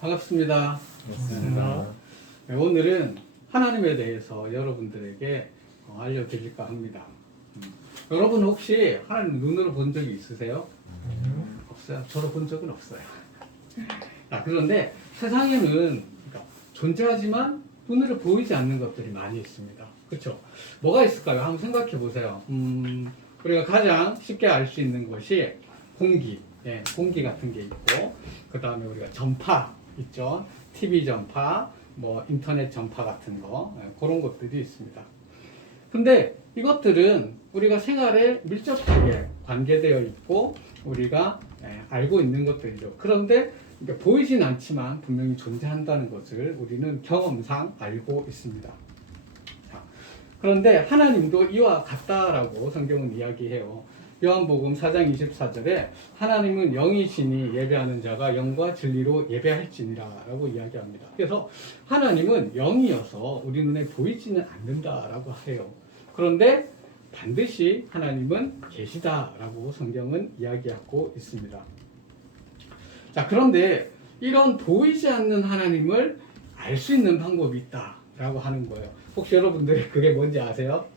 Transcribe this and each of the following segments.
반갑습니다. 맞습니다. 네, 오늘은 하나님에 대해서 여러분들에게 알려드릴까 합니다. 여러분 혹시 하나님 눈으로 본 적이 있으세요? 없어요. 저도 본 적은 없어요. 그런데 세상에는 그러니까 존재하지만 눈으로 보이지 않는 것들이 많이 있습니다. 그렇죠? 뭐가 있을까요? 한번 생각해 보세요. 우리가 가장 쉽게 알 수 있는 것이 공기, 공기 같은 게 있고, 그 다음에 우리가 전파 있죠. TV 전파, 뭐 인터넷 전파 같은 거, 그런 것들이 있습니다. 근데 이것들은 우리가 생활에 밀접하게 관계되어 있고 우리가 알고 있는 것들이죠. 그런데 보이진 않지만 분명히 존재한다는 것을 우리는 경험상 알고 있습니다. 자, 그런데 하나님도 이와 같다라고 성경은 이야기해요. 요한복음 4장 24절에 하나님은 영이시니 예배하는 자가 영과 진리로 예배할지니라 라고 이야기합니다. 그래서 하나님은 영이어서 우리 눈에 보이지는 않는다라고 해요. 그런데 반드시 하나님은 계시다라고 성경은 이야기하고 있습니다. 자, 그런데 이런 보이지 않는 하나님을 알 수 있는 방법이 있다라고 하는 거예요. 혹시 여러분들이 그게 뭔지 아세요?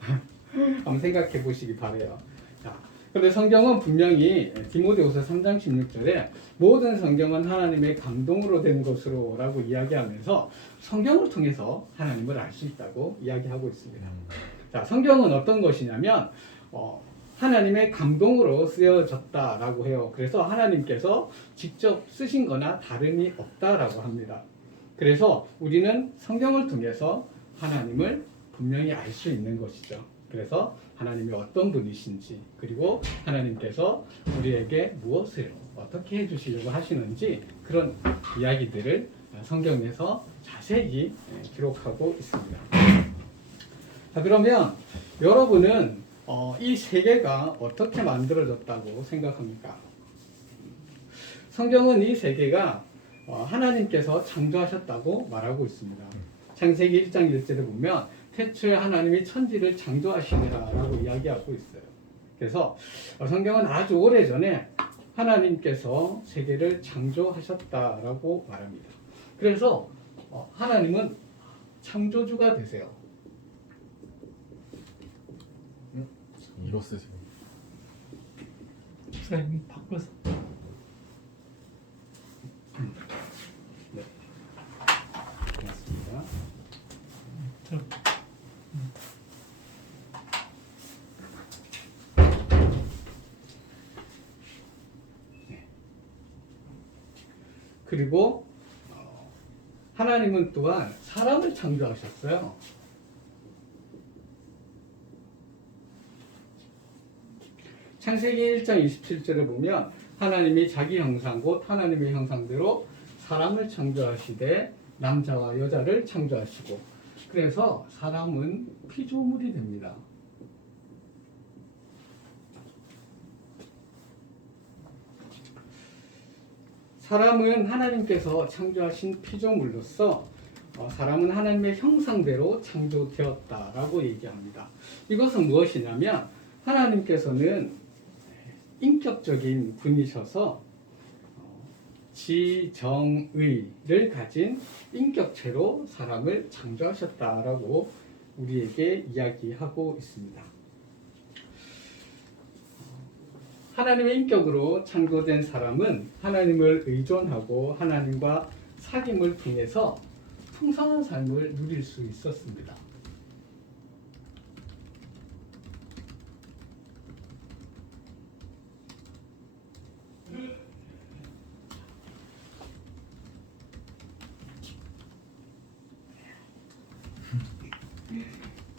한번 생각해 보시기 바래요. 자, 근데 성경은 분명히 디모데후서 3장 16절에 모든 성경은 하나님의 감동으로 된 것으로 라고 이야기하면서 성경을 통해서 하나님을 알 수 있다고 이야기하고 있습니다. 자, 성경은 어떤 것이냐면 하나님의 감동으로 쓰여졌다라고 해요. 그래서 하나님께서 직접 쓰신 거나 다름이 없다라고 합니다. 그래서 우리는 성경을 통해서 하나님을 분명히 알 수 있는 것이죠. 그래서 하나님이 어떤 분이신지, 그리고 하나님께서 우리에게 무엇을 어떻게 해주시려고 하시는지 그런 이야기들을 성경에서 자세히 기록하고 있습니다. 자, 그러면 여러분은 이 세계가 어떻게 만들어졌다고 생각합니까? 성경은 이 세계가 하나님께서 창조하셨다고 말하고 있습니다. 창세기 1장 1절에 보면 태초에 하나님이 천지를 창조하시니라라고 이야기하고 있어요. 그래서 성경은 아주 오래전에 하나님께서 세계를 창조하셨다라고 말합니다. 그래서 하나님은 창조주가 되세요. 이로써 지금 목사님이 바꿔서 네, 고맙습니다. 저 그리고 하나님은 또한 사람을 창조하셨어요. 창세기 1장 27절에 보면 하나님이 자기 형상 곧 하나님의 형상대로 사람을 창조하시되 남자와 여자를 창조하시고, 그래서 사람은 피조물이 됩니다. 사람은 하나님께서 창조하신 피조물로서 사람은 하나님의 형상대로 창조되었다라고 얘기합니다. 이것은 무엇이냐면 하나님께서는 인격적인 분이셔서 지정의를 가진 인격체로 사람을 창조하셨다라고 우리에게 이야기하고 있습니다. 하나님의 인격으로 창조된 사람은 하나님을 의존하고 하나님과 사귐을 통해서 풍성한 삶을 누릴 수 있었습니다.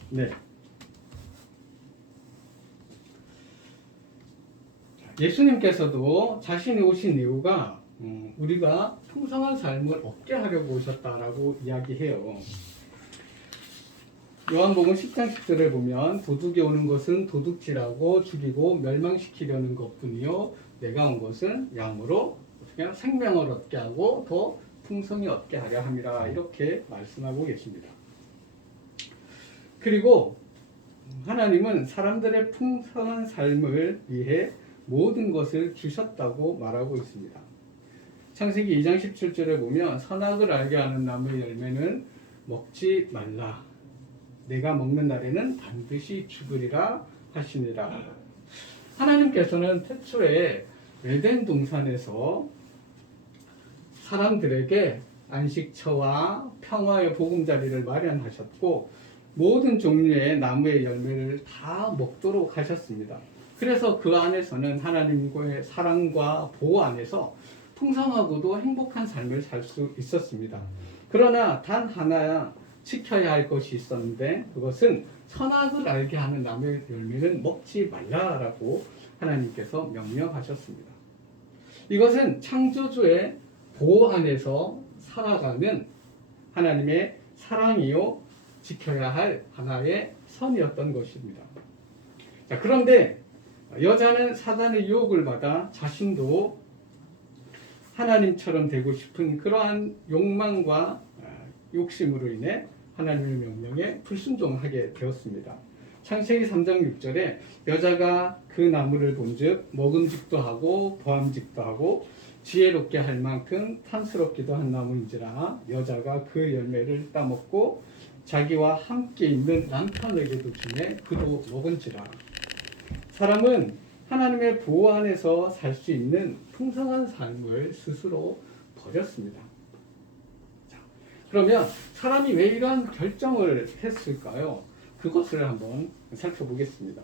네. 예수님께서도 자신이 오신 이유가 우리가 풍성한 삶을 얻게 하려고 오셨다라고 이야기해요. 요한복음 10장 10절을 보면 도둑이 오는 것은 도둑질하고 죽이고 멸망시키려는 것뿐이요 내가 온 것은 양으로 생명을 얻게 하고 더 풍성히 얻게 하려 함이라 이렇게 말씀하고 계십니다. 그리고 하나님은 사람들의 풍성한 삶을 위해 모든 것을 주셨다고 말하고 있습니다. 창세기 2장 17절에 보면 선악을 알게 하는 나무의 열매는 먹지 말라. 내가 먹는 날에는 반드시 죽으리라 하시니라. 하나님께서는 태초에 에덴 동산에서 사람들에게 안식처와 평화의 보금자리를 마련하셨고 모든 종류의 나무의 열매를 다 먹도록 하셨습니다. 그래서 그 안에서는 하나님과의 사랑과 보호 안에서 풍성하고도 행복한 삶을 살 수 있었습니다. 그러나 단 하나 지켜야 할 것이 있었는데 그것은 선악을 알게 하는 나무의 열매는 먹지 말라라고 하나님께서 명령하셨습니다. 이것은 창조주의 보호 안에서 살아가는 하나님의 사랑이요 지켜야 할 하나의 선이었던 것입니다. 자, 그런데 여자는 사단의 유혹을 받아 자신도 하나님처럼 되고 싶은 그러한 욕망과 욕심으로 인해 하나님의 명령에 불순종하게 되었습니다. 창세기 3장 6절에 여자가 그 나무를 본즉 먹음직도 하고 보암직도 하고 지혜롭게 할 만큼 탐스럽기도 한 나무인지라 여자가 그 열매를 따먹고 자기와 함께 있는 남편에게도 주매 그도 먹은지라. 사람은 하나님의 보호 안에서 살 수 있는 풍성한 삶을 스스로 버렸습니다. 자, 그러면 사람이 왜 이러한 결정을 했을까요? 그것을 한번 살펴보겠습니다.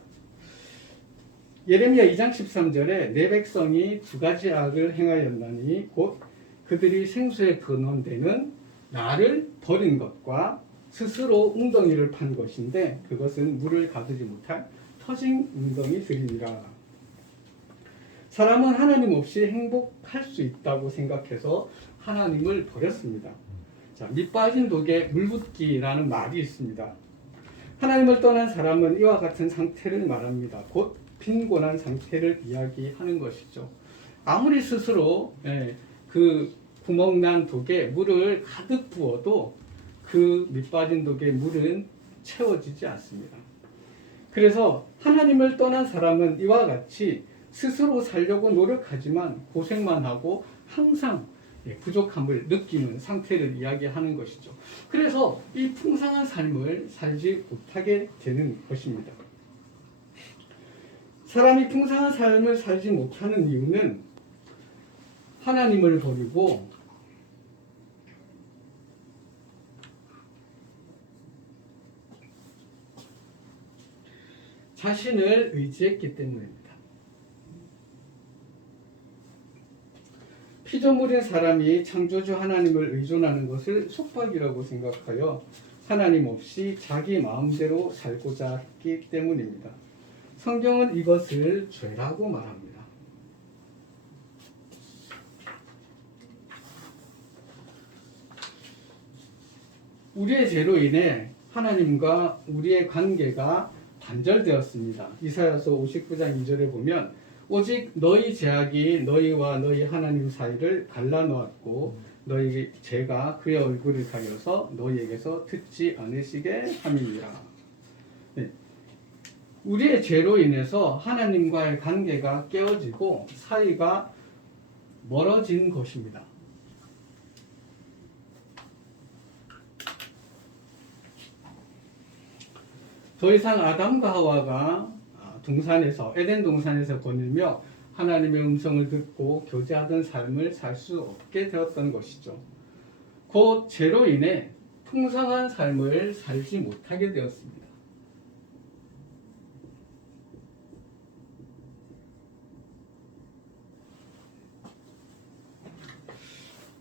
예레미야 2장 13절에 내 백성이 두 가지 악을 행하였나니 곧 그들이 생수의 근원되는 나를 버린 것과 스스로 웅덩이를 판 것인데 그것은 물을 가두지 못할 터진 웅덩이들이니라. 사람은 하나님 없이 행복할 수 있다고 생각해서 하나님을 버렸습니다. 자, 밑 빠진 독에 물 붓기라는 말이 있습니다. 하나님을 떠난 사람은 이와 같은 상태를 말합니다. 곧 빈곤한 상태를 이야기하는 것이죠. 아무리 스스로 그 구멍난 독에 물을 가득 부어도 그 밑빠진 독에 물은 채워지지 않습니다. 그래서 하나님을 떠난 사람은 이와 같이 스스로 살려고 노력하지만 고생만 하고 항상 부족함을 느끼는 상태를 이야기하는 것이죠. 그래서 이 풍성한 삶을 살지 못하게 되는 것입니다. 사람이 풍성한 삶을 살지 못하는 이유는 하나님을 버리고 자신을 의지했기 때문입니다. 피조물인 사람이 창조주 하나님을 의존하는 것을 속박이라고 생각하여 하나님 없이 자기 마음대로 살고자 했기 때문입니다. 성경은 이것을 죄라고 말합니다. 우리의 죄로 인해 하나님과 우리의 관계가 단절되었습니다. 이사야서 59장 2절에 보면 오직 너희 죄악이 너희와 너희 하나님 사이를 갈라놓았고 너희 죄가 그의 얼굴을 가려서 너희에게서 듣지 않으시게 함이니라. 네. 우리의 죄로 인해서 하나님과의 관계가 깨어지고 사이가 멀어진 것입니다. 더 이상 아담과 하와가 에덴 동산에서 거닐며 하나님의 음성을 듣고 교제하던 삶을 살 수 없게 되었던 것이죠. 곧 죄로 인해 풍성한 삶을 살지 못하게 되었습니다.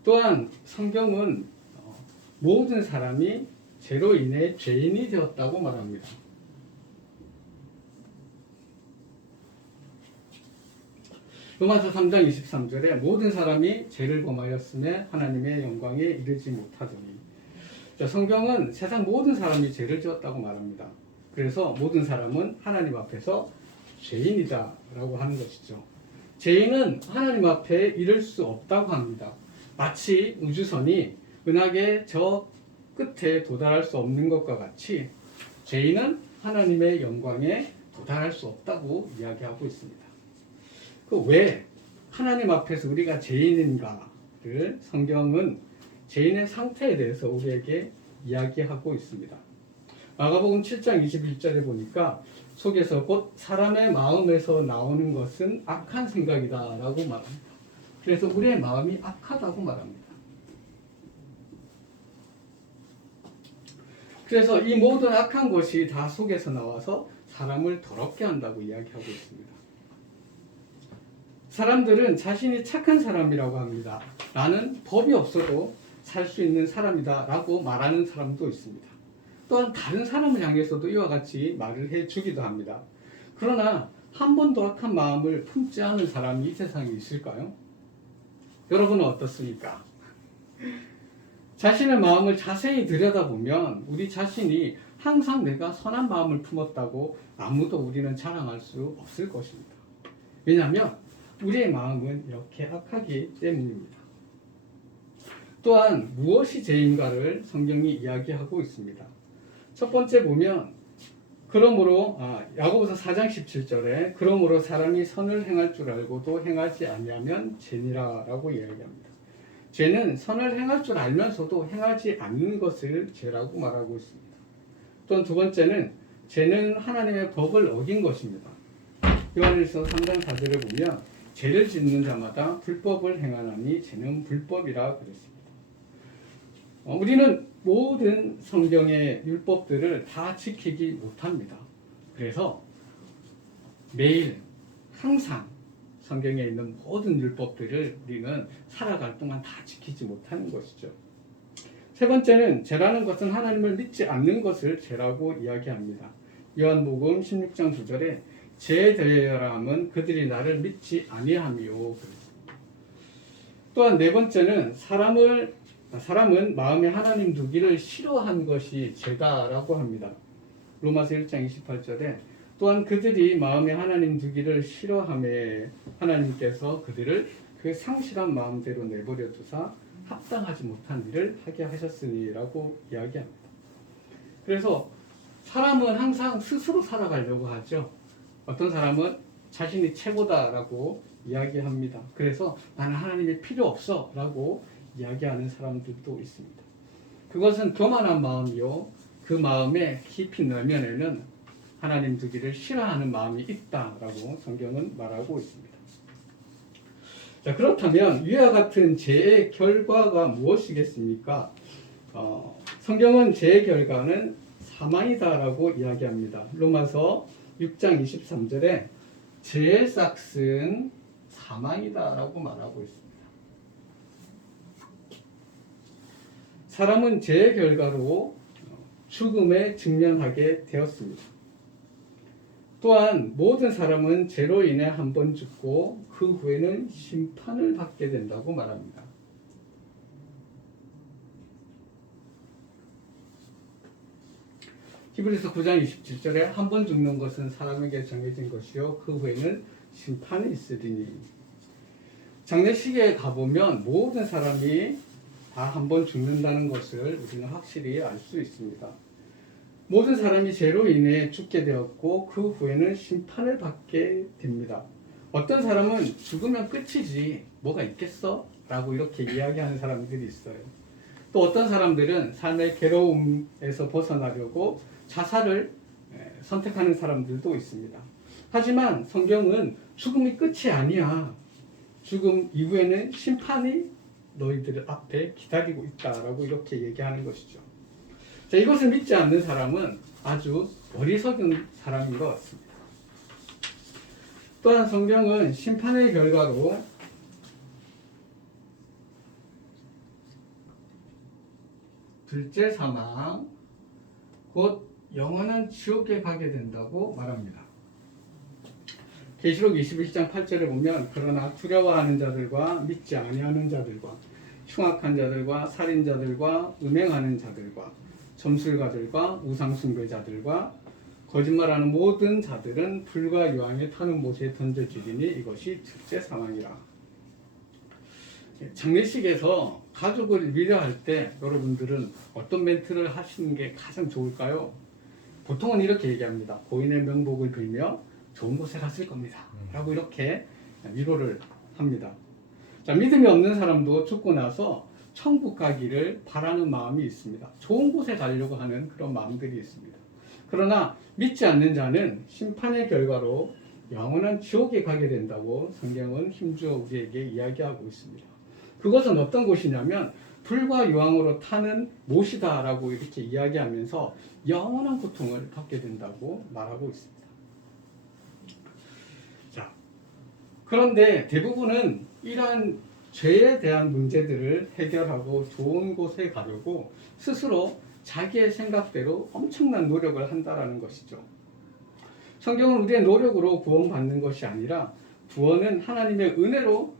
또한 성경은 모든 사람이 죄로 인해 죄인이 되었다고 말합니다. 로마서 3장 23절에 모든 사람이 죄를 범하였음에 하나님의 영광에 이르지 못하더니. 자, 성경은 세상 모든 사람이 죄를 지었다고 말합니다. 그래서 모든 사람은 하나님 앞에서 죄인이다 라고 하는 것이죠. 죄인은 하나님 앞에 이를 수 없다고 합니다. 마치 우주선이 은하계 저 끝에 도달할 수 없는 것과 같이 죄인은 하나님의 영광에 도달할 수 없다고 이야기하고 있습니다. 왜 하나님 앞에서 우리가 죄인인가 성경은 죄인의 상태에 대해서 우리에게 이야기하고 있습니다. 마가복음 7장 21절에 보니까 속에서 곧 사람의 마음에서 나오는 것은 악한 생각이다라고 말합니다. 그래서 우리의 마음이 악하다고 말합니다. 그래서 이 모든 악한 것이 다 속에서 나와서 사람을 더럽게 한다고 이야기하고 있습니다. 사람들은 자신이 착한 사람이라고 합니다. 나는 법이 없어도 살 수 있는 사람이다 라고 말하는 사람도 있습니다. 또한 다른 사람을 향해서도 이와 같이 말을 해주기도 합니다. 그러나 한 번도 악한 마음을 품지 않은 사람이 이 세상에 있을까요? 여러분은 어떻습니까? 자신의 마음을 자세히 들여다보면 우리 자신이 항상 내가 선한 마음을 품었다고 아무도 우리는 자랑할 수 없을 것입니다. 왜냐하면 우리의 마음은 이렇게 악하기 때문입니다. 또한 무엇이 죄인가를 성경이 이야기하고 있습니다. 첫 번째 보면 야고보서 4장 17절에 그러므로 사람이 선을 행할 줄 알고도 행하지 아니하면 죄니라라고 이야기합니다. 죄는 선을 행할 줄 알면서도 행하지 않는 것을 죄라고 말하고 있습니다. 또한 두 번째는 죄는 하나님의 법을 어긴 것입니다. 요한일서 3장 4절에 보면 죄를 짓는 자마다 불법을 행하나니 죄는 불법이라 그랬습니다. 우리는 모든 성경의 율법들을 다 지키지 못합니다. 그래서 매일 항상 성경에 있는 모든 율법들을 우리는 살아갈 동안 다 지키지 못하는 것이죠. 세 번째는 죄라는 것은 하나님을 믿지 않는 것을 죄라고 이야기합니다. 요한복음 16장 9절에 죄에 대하여 함은 그들이 나를 믿지 아니함이요. 또한 네 번째는 사람은 마음에 하나님 두기를 싫어한 것이 죄다라고 합니다. 로마서 1장 28절에 또한 그들이 마음에 하나님 두기를 싫어하며 하나님께서 그들을 그 상실한 마음대로 내버려 두사 합당하지 못한 일을 하게 하셨으니라고 이야기합니다. 그래서 사람은 항상 스스로 살아가려고 하죠. 어떤 사람은 자신이 최고다라고 이야기합니다. 그래서 나는 하나님이 필요 없어 라고 이야기하는 사람들도 있습니다. 그것은 교만한 마음이요. 그 마음의 깊이 내면에는 하나님 두기를 싫어하는 마음이 있다라고 성경은 말하고 있습니다. 자, 그렇다면 위와 같은 죄의 결과가 무엇이겠습니까? 성경은 죄의 결과는 사망이다라고 이야기합니다. 로마서 6장 23절에 죄의 싹은 사망이다라고 말하고 있습니다. 사람은 죄의 결과로 죽음에 직면하게 되었습니다. 또한 모든 사람은 죄로 인해 한 번 죽고 그 후에는 심판을 받게 된다고 말합니다. 히브리서 9장 27절에 한 번 죽는 것은 사람에게 정해진 것이요 그 후에는 심판이 있으리니. 장례식에 가보면 모든 사람이 다 한 번 죽는다는 것을 우리는 확실히 알 수 있습니다. 모든 사람이 죄로 인해 죽게 되었고 그 후에는 심판을 받게 됩니다. 어떤 사람은 죽으면 끝이지 뭐가 있겠어? 라고 이렇게 이야기하는 사람들이 있어요. 또 어떤 사람들은 삶의 괴로움에서 벗어나려고 자살을 선택하는 사람들도 있습니다. 하지만 성경은 죽음이 끝이 아니야. 죽음 이후에는 심판이 너희들 앞에 기다리고 있다라고 이렇게 얘기하는 것이죠. 자, 이것을 믿지 않는 사람은 아주 어리석은 사람인 것 같습니다. 또한 성경은 심판의 결과로 둘째 사망, 곧 영원한 지옥에 가게 된다고 말합니다. 계시록 21장 8절에 보면 그러나 두려워하는 자들과 믿지 아니하는 자들과 흉악한 자들과 살인자들과 음행하는 자들과 점술가들과 우상숭배자들과 거짓말하는 모든 자들은 불과 유황에 타는 못에 던져지리니 이것이 둘째 사망이라. 장례식에서 가족을 위로할 때 여러분들은 어떤 멘트를 하시는 게 가장 좋을까요? 보통은 이렇게 얘기합니다. 고인의 명복을 빌며 좋은 곳에 갔을 겁니다. 라고 이렇게 위로를 합니다. 자, 믿음이 없는 사람도 죽고 나서 천국 가기를 바라는 마음이 있습니다. 좋은 곳에 가려고 하는 그런 마음들이 있습니다. 그러나 믿지 않는 자는 심판의 결과로 영원한 지옥에 가게 된다고 성경은 힘주어 우리에게 이야기하고 있습니다. 그것은 어떤 곳이냐면 불과 유황으로 타는 못이다라고 이렇게 이야기하면서 영원한 고통을 받게 된다고 말하고 있습니다. 자, 그런데 대부분은 이러한 죄에 대한 문제들을 해결하고 좋은 곳에 가려고 스스로 자기의 생각대로 엄청난 노력을 한다라는 것이죠. 성경은 우리의 노력으로 구원받는 것이 아니라 구원은 하나님의 은혜로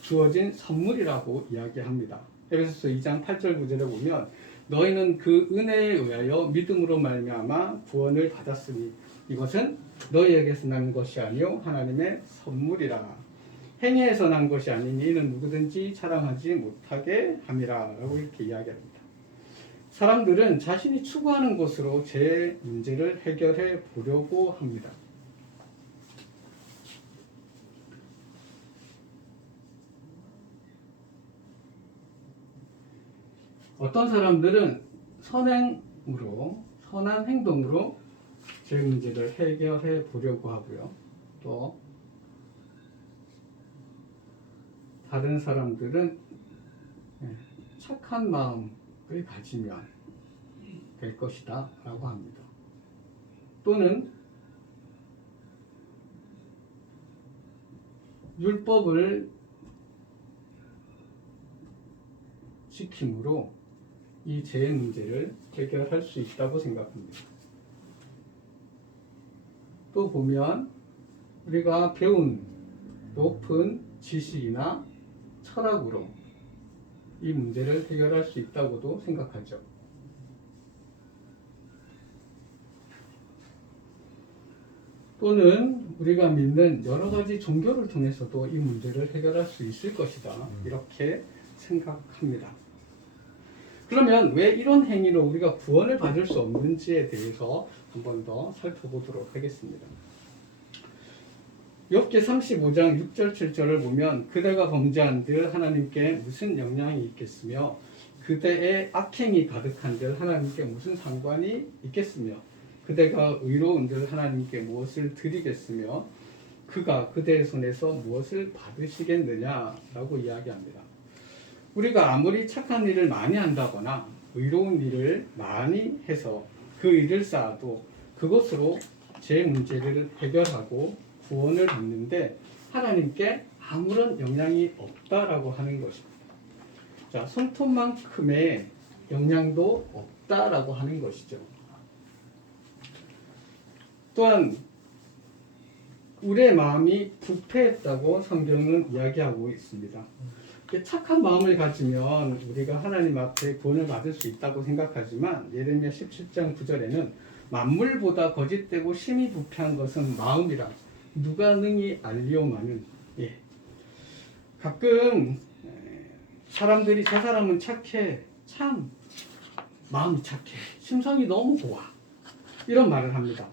주어진 선물이라고 이야기합니다. 에베소서 2장 8절 9절에 보면 너희는 그 은혜에 의하여 믿음으로 말미암아 구원을 받았으니 이것은 너희에게서 난 것이 아니요 하나님의 선물이라. 행위에서 난 것이 아니니 이는 누구든지 자랑하지 못하게 함이라 라고 이렇게 이야기합니다. 사람들은 자신이 추구하는 것으로 제 문제를 해결해 보려고 합니다. 어떤 사람들은 선행으로, 선한 행동으로 제 문제를 해결해 보려고 하고요. 또 다른 사람들은 착한 마음을 가지면 될 것이다 라고 합니다. 또는 율법을 지킴으로 이 죄의 문제를 해결할 수 있다고 생각합니다. 또 보면 우리가 배운 높은 지식이나 철학으로 이 문제를 해결할 수 있다고도 생각하죠. 또는 우리가 믿는 여러 가지 종교를 통해서도 이 문제를 해결할 수 있을 것이다. 이렇게 생각합니다. 그러면 왜 이런 행위로 우리가 구원을 받을 수 없는지에 대해서 한 번 더 살펴보도록 하겠습니다. 욥기 35장 6절 7절을 보면 그대가 범죄한들 하나님께 무슨 영향이 있겠으며 그대의 악행이 가득한들 하나님께 무슨 상관이 있겠으며 그대가 의로운들 하나님께 무엇을 드리겠으며 그가 그대의 손에서 무엇을 받으시겠느냐라고 이야기합니다. 우리가 아무리 착한 일을 많이 한다거나 의로운 일을 많이 해서 그 일을 쌓아도 그것으로 제 문제를 해결하고 구원을 받는데 하나님께 아무런 영향이 없다라고 하는 것입니다. 자, 손톱만큼의 영향도 없다라고 하는 것이죠. 또한 우리의 마음이 부패했다고 성경은 이야기하고 있습니다. 착한 마음을 가지면 우리가 하나님 앞에 구원을 받을 수 있다고 생각하지만 예레미야 17장 9절에는 만물보다 거짓되고 심히 부패한 것은 마음이라 누가 능히 알리오마는. 가끔 사람들이 저 사람은 착해, 참 마음이 착해, 심성이 너무 좋아 이런 말을 합니다.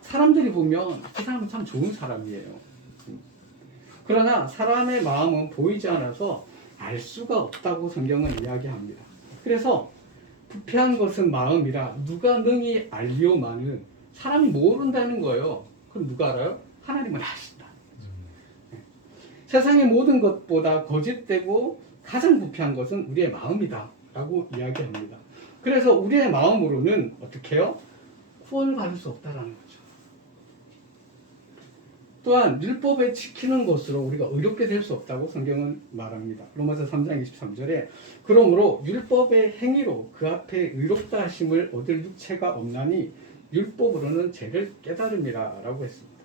사람들이 보면 그 사람은 참 좋은 사람이에요. 그러나 사람의 마음은 보이지 않아서 알 수가 없다고 성경은 이야기합니다. 그래서 부패한 것은 마음이라 누가 능히 알리오마는 사람이 모른다는 거예요. 그럼 누가 알아요? 하나님은 아신다. 세상의 모든 것보다 거짓되고 가장 부패한 것은 우리의 마음이다 라고 이야기합니다. 그래서 우리의 마음으로는 어떻게 해요? 구원을 받을 수 없다라는 거죠. 또한 율법에 지키는 것으로 우리가 의롭게 될 수 없다고 성경은 말합니다. 로마서 3장 23절에 그러므로 율법의 행위로 그 앞에 의롭다 하심을 얻을 육체가 없나니 율법으로는 죄를 깨달음이라 라고 했습니다.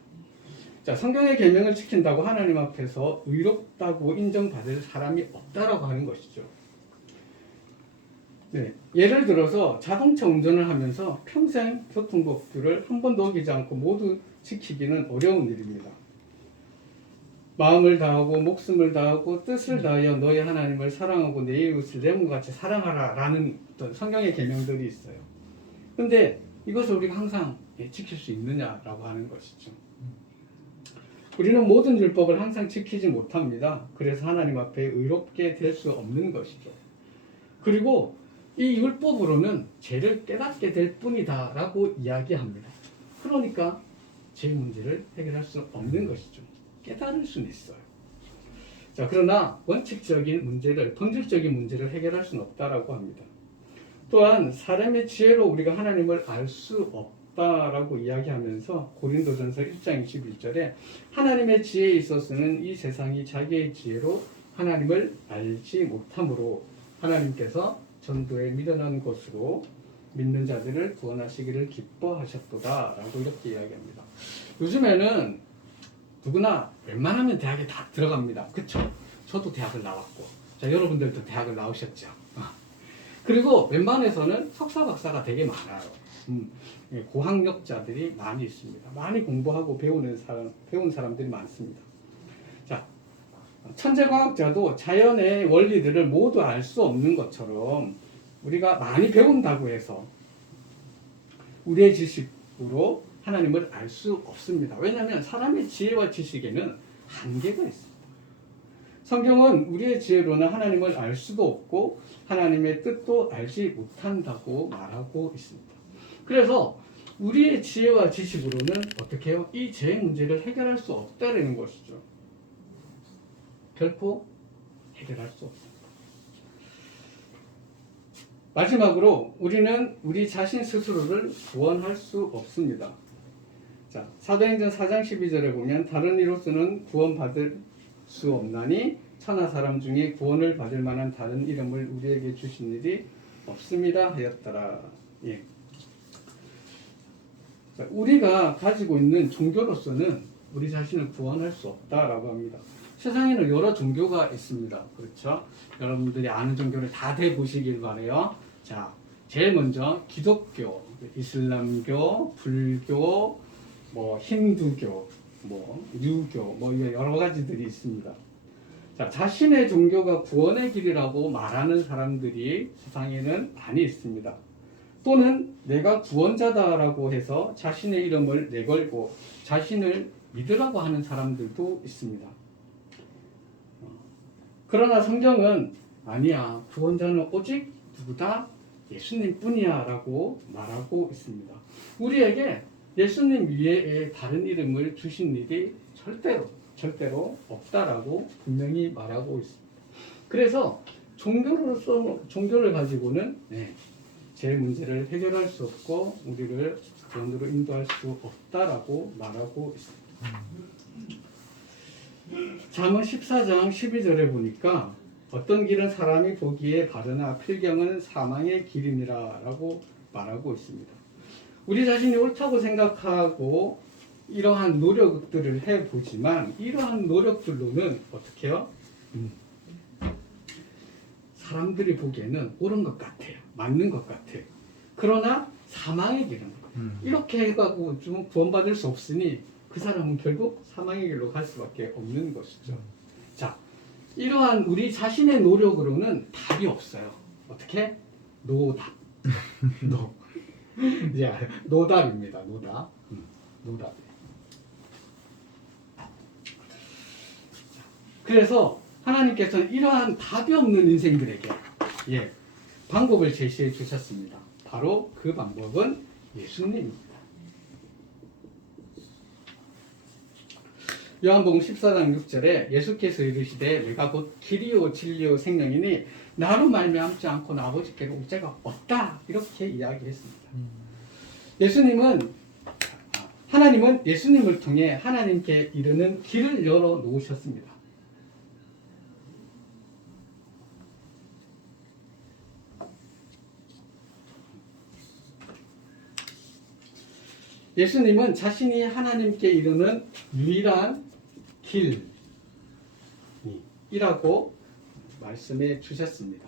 자, 성경의 계명을 지킨다고 하나님 앞에서 의롭다고 인정받을 사람이 없다라고 하는 것이죠. 예를 들어서 자동차 운전을 하면서 평생 교통법규를 한 번도 어기지 않고 모두 지키기는 어려운 일입니다. 마음을 다하고 목숨을 다하고 뜻을 다하여 너희 하나님을 사랑하고 내 이웃을 내 몸과 같이 사랑하라 라는 어떤 성경의 계명들이 있어요. 근데 이것을 우리가 항상 지킬 수 있느냐라고 하는 것이죠. 우리는 모든 율법을 항상 지키지 못합니다. 그래서 하나님 앞에 의롭게 될 수 없는 것이죠. 그리고 이 율법으로는 죄를 깨닫게 될 뿐이다 라고 이야기합니다. 그러니까 죄 문제를 해결할 수 없는 것이죠. 깨달을 수는 있어요. 자, 그러나 원칙적인 문제를, 본질적인 문제를 해결할 수는 없다라고 합니다. 또한 사람의 지혜로 우리가 하나님을 알 수 없다라고 이야기하면서 고린도전서 1장 21절에 하나님의 지혜에 있어서는 이 세상이 자기의 지혜로 하나님을 알지 못하므로 하나님께서 전도에 미련한 것으로 믿는 자들을 구원하시기를 기뻐하셨도다 라고 이렇게 이야기합니다. 요즘에는 누구나 웬만하면 대학에 다 들어갑니다. 그쵸? 저도 대학을 나왔고, 자, 여러분들도 대학을 나오셨죠. 그리고 웬만해서는 석사 박사가 되게 많아요. 고학력자들이 많이 있습니다. 많이 공부하고 배운 사람들이 많습니다. 자, 천재과학자도 자연의 원리들을 모두 알 수 없는 것처럼 우리가 많이 배운다고 해서 우리의 지식으로 하나님을 알 수 없습니다. 왜냐하면 사람의 지혜와 지식에는 한계가 있습니다. 성경은 우리의 지혜로는 하나님을 알 수도 없고 하나님의 뜻도 알지 못한다고 말하고 있습니다. 그래서 우리의 지혜와 지식으로는 어떻게 해요? 이 죄의 문제를 해결할 수 없다는 것이죠. 결코 해결할 수 없습니다. 마지막으로 우리는 우리 자신 스스로를 구원할 수 없습니다. 자, 사도행전 4장 12절에 보면 다른 이로서는 구원받을 수 없나니 천하 사람 중에 구원을 받을 만한 다른 이름을 우리에게 주신 일이 없습니다 하였더라. 예. 자, 우리가 가지고 있는 종교로서는 우리 자신을 구원할 수 없다라고 합니다. 세상에는 여러 종교가 있습니다. 그렇죠? 여러분들이 아는 종교를 다 대보시길 바래요. 자, 제일 먼저 기독교, 이슬람교, 불교, 뭐 힌두교, 뭐 유교, 뭐 여러 가지들이 있습니다. 자, 자신의 종교가 구원의 길이라고 말하는 사람들이 세상에는 많이 있습니다. 또는 내가 구원자다라고 해서 자신의 이름을 내걸고 자신을 믿으라고 하는 사람들도 있습니다. 그러나 성경은 아니야, 구원자는 오직 누구다? 예수님 뿐이야 라고 말하고 있습니다. 우리에게 예수님 외에 다른 이름을 주신 일이 절대로 없다라고 분명히 말하고 있습니다. 그래서 종교를 가지고는 제 문제를 해결할 수 없고 우리를 구원으로 인도할 수 없다라고 말하고 있습니다. 잠언 14장 12절에 보니까 어떤 길은 사람이 보기에 바르나 필경은 사망의 길이니라 라고 말하고 있습니다. 우리 자신이 옳다고 생각하고 이러한 노력들을 해보지만 이러한 노력들로는 어떻게 해요? 사람들이 보기에는 옳은 것 같아요. 맞는 것 같아요. 그러나 사망의 길은 이렇게 해가지고 좀 구원받을 수 없으니 그 사람은 결국 사망의 길로 갈 수밖에 없는 것이죠. 자, 이러한 우리 자신의 노력으로는 답이 없어요. 어떻게? 노답. 노답입니다. 노답. 그래서 하나님께서는 이러한 답이 없는 인생들에게 방법을 제시해 주셨습니다. 바로 그 방법은 예수님입니다. 요한복음 14장 6절에 예수께서 이르시되 내가 곧 길이요 진리요 생명이니 나로 말미암지 않고는 아버지께로 올 자가 없다 이렇게 이야기했습니다. 하나님은 예수님을 통해 하나님께 이르는 길을 열어 놓으셨습니다. 예수님은 자신이 하나님께 이르는 유일한 길이라고 말씀해 주셨습니다.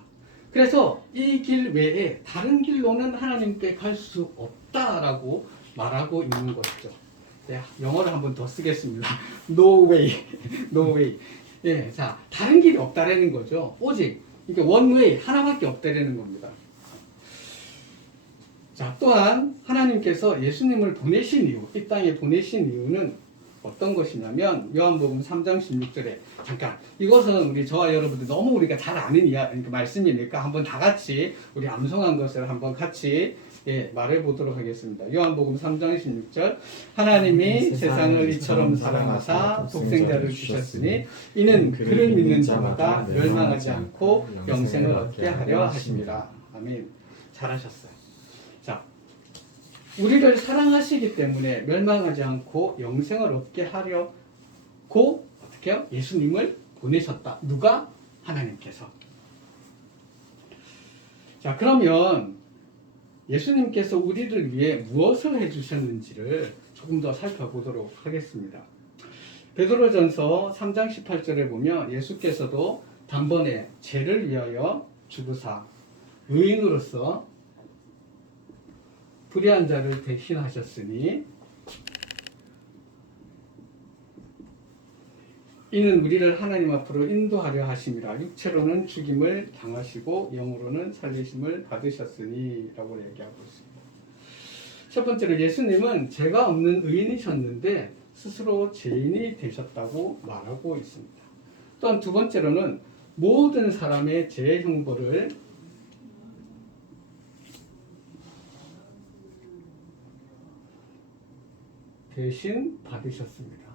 그래서 이 길 외에 다른 길로는 하나님께 갈 수 없다라고 말하고 있는 것이죠. 영어를 한번 더 쓰겠습니다. No way. 자, 다른 길이 없다라는 거죠. 오직 이게 one way 하나밖에 없다라는 겁니다. 자, 또한 하나님께서 예수님을 보내신 이유, 이 땅에 보내신 이유는 어떤 것이냐면 요한복음 3장 16절에 잠깐 이것은 우리 저와 여러분들 너무 우리가 잘 아는 그러니까 말씀이니까 한번 다 같이 우리 암송한 것을 한번 같이 말해 보도록 하겠습니다. 요한복음 3장 16절 하나님이 세상을 이처럼 사랑하사 독생자를 주셨으니 이는 그를 믿는 자마다 멸망하지 않고 영생을 얻게 하려 하심이라. 아멘. 잘하셨어요. 자, 우리를 사랑하시기 때문에 멸망하지 않고 영생을 얻게 하려고 어떻게 해요? 예수님을 보내셨다. 누가? 하나님께서. 자, 그러면 예수님께서 우리를 위해 무엇을 해주셨는지를 조금 더 살펴보도록 하겠습니다. 베드로전서 3장 18절에 보면 예수께서도 단번에 죄를 위하여 죽으사 의인으로서 불의한 자를 대신하셨으니 이는 우리를 하나님 앞으로 인도하려 하심이라. 육체로는 죽임을 당하시고 영으로는 살리심을 받으셨으니 라고 얘기하고 있습니다. 첫 번째로 예수님은 죄가 없는 의인이셨는데 스스로 죄인이 되셨다고 말하고 있습니다. 또한 두 번째로는 모든 사람의 죄의 형벌을 대신 받으셨습니다.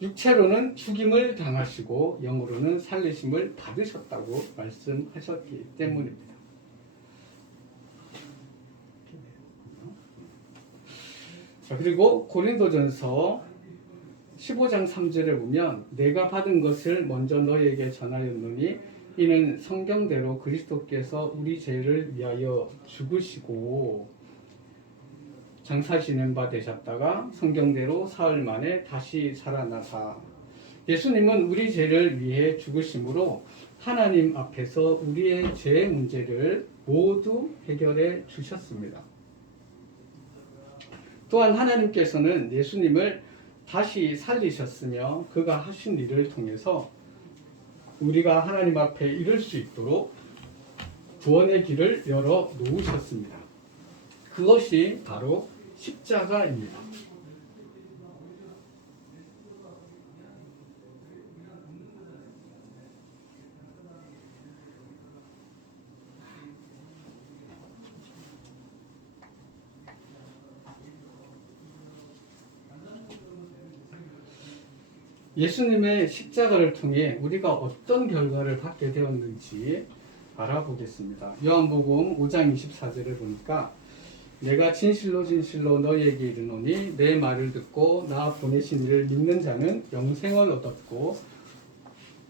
육체로는 죽임을 당하시고 영으로는 살리심을 받으셨다고 말씀하셨기 때문입니다. 자, 그리고 고린도전서 15장 3절에 보면 내가 받은 것을 먼저 너희에게 전하였노니 이는 성경대로 그리스도께서 우리 죄를 위하여 죽으시고 장사 지낸 바 되셨다가 성경대로 사흘 만에 다시 살아나사. 예수님은 우리 죄를 위해 죽으심으로 하나님 앞에서 우리의 죄 문제를 모두 해결해 주셨습니다. 또한 하나님께서는 예수님을 다시 살리셨으며 그가 하신 일을 통해서 우리가 하나님 앞에 이를 수 있도록 구원의 길을 열어 놓으셨습니다. 그것이 바로 십자가입니다. 예수님의 십자가를 통해 우리가 어떤 결과를 받게 되었는지 알아보겠습니다. 요한복음 5장 24절을 보니까 내가 진실로 진실로 너희에게 이르노니 내 말을 듣고 나 보내신 이를 믿는 자는 영생을 얻었고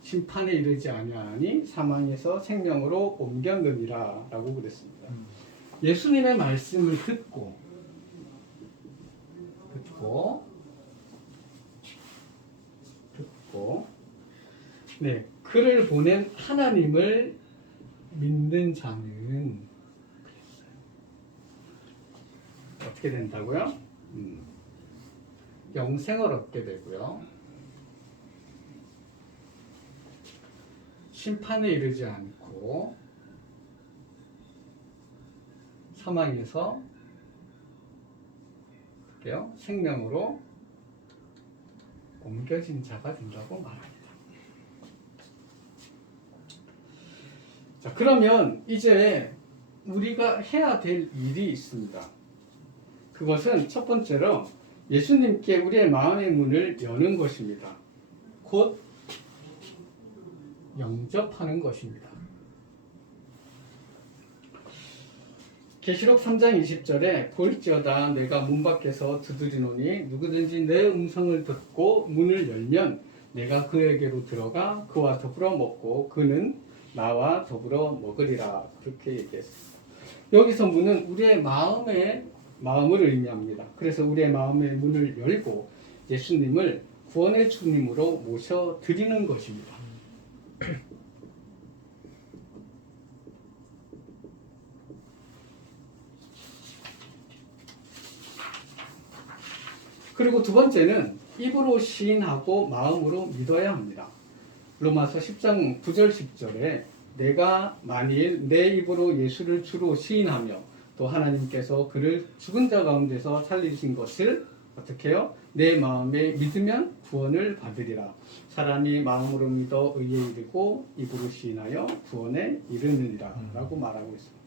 심판에 이르지 아니하니 사망에서 생명으로 옮겼느니라 라고 그랬습니다. 예수님의 말씀을 듣고 네, 그를 보낸 하나님을 믿는 자는 어떻게 된다고요? 영생을 얻게 되고요. 심판에 이르지 않고 사망에서 생명으로 옮겨진 자가 된다고 말합니다. 자, 그러면 이제 우리가 해야 될 일이 있습니다. 그것은 첫 번째로 예수님께 우리의 마음의 문을 여는 것입니다. 곧 영접하는 것입니다. 계시록 3장 20절에 볼지어다 내가 문 밖에서 두드리노니 누구든지 내 음성을 듣고 문을 열면 내가 그에게로 들어가 그와 더불어 먹고 그는 나와 더불어 먹으리라. 그렇게 얘기했습니다. 여기서 문은 우리의 마음을 의미합니다. 그래서 우리의 마음의 문을 열고 예수님을 구원의 주님으로 모셔드리는 것입니다. 그리고 두 번째는 입으로 시인하고 마음으로 믿어야 합니다. 로마서 10장 9절 10절에 내가 만일 내 입으로 예수를 주로 시인하며 또 하나님께서 그를 죽은 자 가운데서 살리신 것을 어떻게 해요? 내 마음에 믿으면 구원을 받으리라. 사람이 마음으로 믿어 의에 이르고 입으로 시인하여 구원에 이르느니라 라고 말하고 있습니다.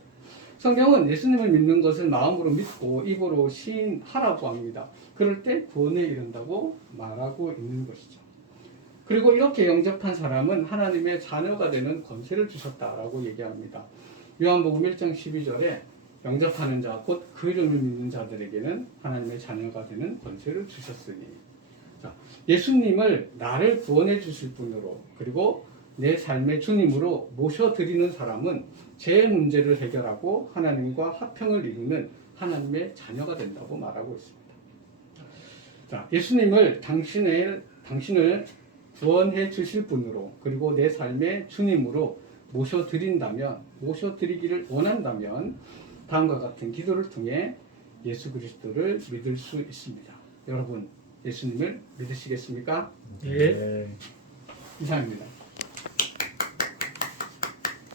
성경은 예수님을 믿는 것을 마음으로 믿고 입으로 시인하라고 합니다. 그럴 때 구원에 이른다고 말하고 있는 것이죠. 그리고 이렇게 영접한 사람은 하나님의 자녀가 되는 권세를 주셨다라고 얘기합니다. 요한복음 1장 12절에 영접하는 자, 곧 그 이름을 믿는 자들에게는 하나님의 자녀가 되는 권세를 주셨으니. 자, 예수님을 나를 구원해 주실 분으로 그리고 내 삶의 주님으로 모셔드리는 사람은 제 문제를 해결하고 하나님과 화평을 이루는 하나님의 자녀가 된다고 말하고 있습니다. 자, 예수님을 당신을 구원해 주실 분으로 그리고 내 삶의 주님으로 모셔드리기를 원한다면 다음과 같은 기도를 통해 예수 그리스도를 믿을 수 있습니다. 여러분, 예수님을 믿으시겠습니까? 예. 이상입니다.